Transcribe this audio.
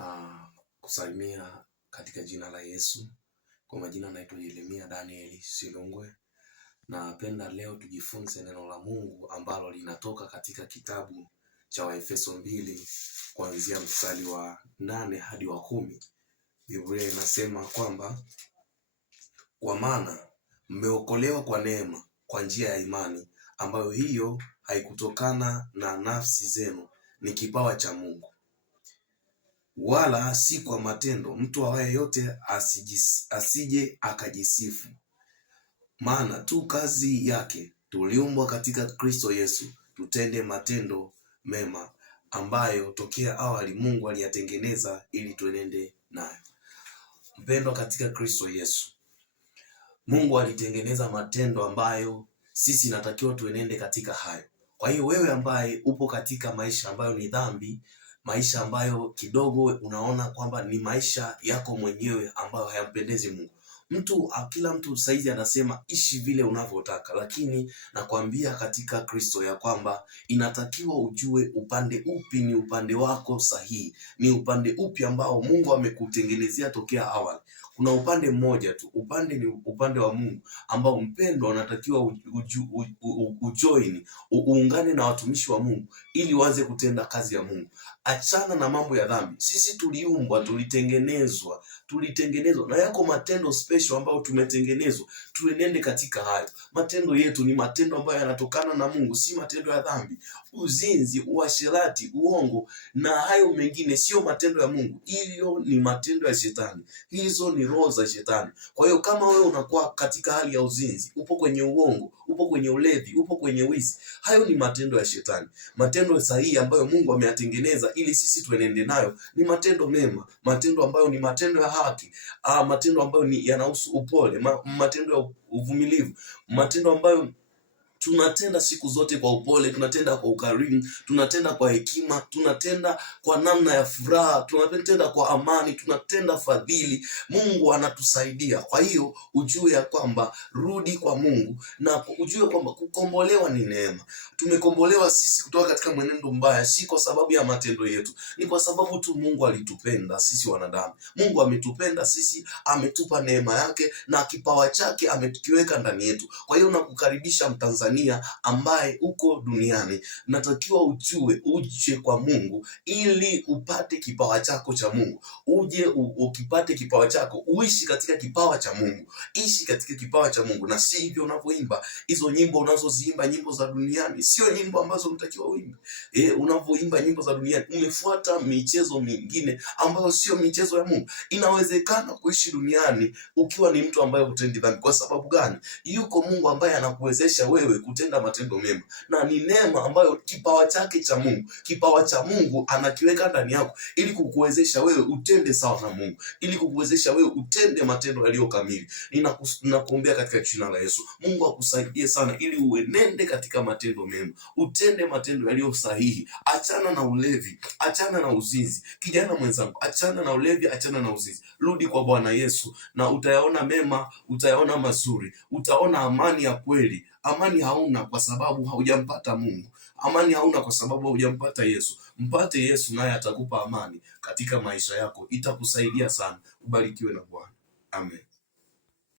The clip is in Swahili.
na kusalimia katika jina la Yesu. Kwa majina naitwa Yeremia Daniel Silungwe. Napenda leo tujifunze neno la Mungu ambalo linatoka katika kitabu cha Waefeso 2 kuanzia mstari wa 8 hadi wa 10. Biblia inasema kwamba kwa maana mmeokolewa kwa neema kwa njia ya imani, ambayo hiyo haikutokana na nafsi zenu, ni kipawa cha Mungu, wala si kwa matendo, mtu awaye yote asije akajisifu. Maana tu kazi yake tuliumbwa katika Kristo Yesu tutende matendo mema, ambayo tokea awali Mungu aliyatengeneza ili tuenende nayo. Mpendwa katika Kristo Yesu, Mungu alitengeneza matendo ambayo sisi natakiwa tuenende katika hayo. Kwa hiyo wewe ambaye upo katika maisha ambayo ni dhambi, maisha ambayo kidogo unaona kwamba ni maisha yako mwenyewe ambayo hayampendezi Mungu. Kila mtu saizi anasema ishi vile unavyotaka, lakini nakwambia katika Kristo ya kwamba inatakiwa ujue upande upi ni upande wako sahihi, ni upande upi ambao Mungu amekutengenezea tokea awali. Kuna upande mmoja tu, upande ni upande wa Mungu ambao mpendwa unatakiwa ujoin, uungane na watumishi wa Mungu ili uanze kutenda kazi ya Mungu. Achana na mambo ya dhambi. Sisi tuliumbwa, tulitengenezwa na yako matendo special ambayo tumetengenezwa tuenende katika hayo. Matendo yetu ni matendo ambayo yanatokana na Mungu, si matendo ya dhambi. Uzinzi, uasherati, uongo na hayo mengine sio matendo ya Mungu. Hiyo ni matendo ya shetani. Hizo ni roho za shetani. Kwa hiyo kama wewe unakuwa katika hali ya uzinzi, upo kwenye uongo, upo kwenye ulevi, upo kwenye wizi, hayo ni matendo ya shetani. Matendo sahihi ambayo Mungu ameyatengeneza ili sisi tuenende nayo ni matendo mema, matendo ambayo ni matendo ya haki, matendo ambayo ni yanahusu upole, matendo ya uvumilivu, matendo ambayo tunatenda siku zote kwa upole, tunatenda kwa ukarimu, tunatenda kwa hekima, tunatenda kwa namna ya furaha, tunatenda kwa amani, tunatenda fadhili. Mungu anatusaidia. Kwa hiyo ujue ya kwamba rudi kwa Mungu na ujue kwamba kukombolewa ni neema. Tumekombolewa sisi kutoka katika mwenendo mbaya, si kwa sababu ya matendo yetu, ni kwa sababu tu Mungu alitupenda sisi wanadamu. Mungu ametupenda sisi, ametupa neema yake na kipawa chake amekiweka ndani yetu. Kwa hiyo nakukaribisha Mtanzania ambaye uko duniani, natakiwa uje kwa Mungu ili upate kipawa chako cha Mungu. Uje ukipate kipawa chako, uishi katika kipawa cha Mungu. Ishi katika kipawa cha Mungu, na si hivyo unavyoimba. Hizo nyimbo unazoziimba, nyimbo za duniani, sio nyimbo ambazo unatakiwa uimbe. Unavyoimba nyimbo za duniani, umefuata michezo mingine ambayo sio michezo ya Mungu. Inawezekana kuishi duniani ukiwa ni mtu ambaye hutendi dhambi. Kwa sababu gani? Yuko Mungu ambaye anakuwezesha wewe kutenda matendo mema, na ni neema ambayo kipawa chake cha Mungu, kipawa cha Mungu anakiweka ndani yako ili kukuwezesha wewe utende sawa na Mungu, ili kukuwezesha wewe utende matendo yaliyo kamili. Ninakuombea katika jina la Yesu, Mungu akusaidie sana ili uenende katika matendo mema, utende matendo yaliyo sahihi. Achana na ulevi, achana na uzinzi. Kijana mwenzangu, achana na ulevi, achana na uzinzi. Rudi kwa Bwana Yesu na utayaona mema, utayaona mazuri, utaona amani ya kweli. Amani hauna kwa sababu haujampata Mungu. Amani hauna kwa sababu haujampata Yesu. Mpate Yesu naye atakupa amani katika maisha yako. Itakusaidia sana. Ubarikiwe na Bwana. Amen.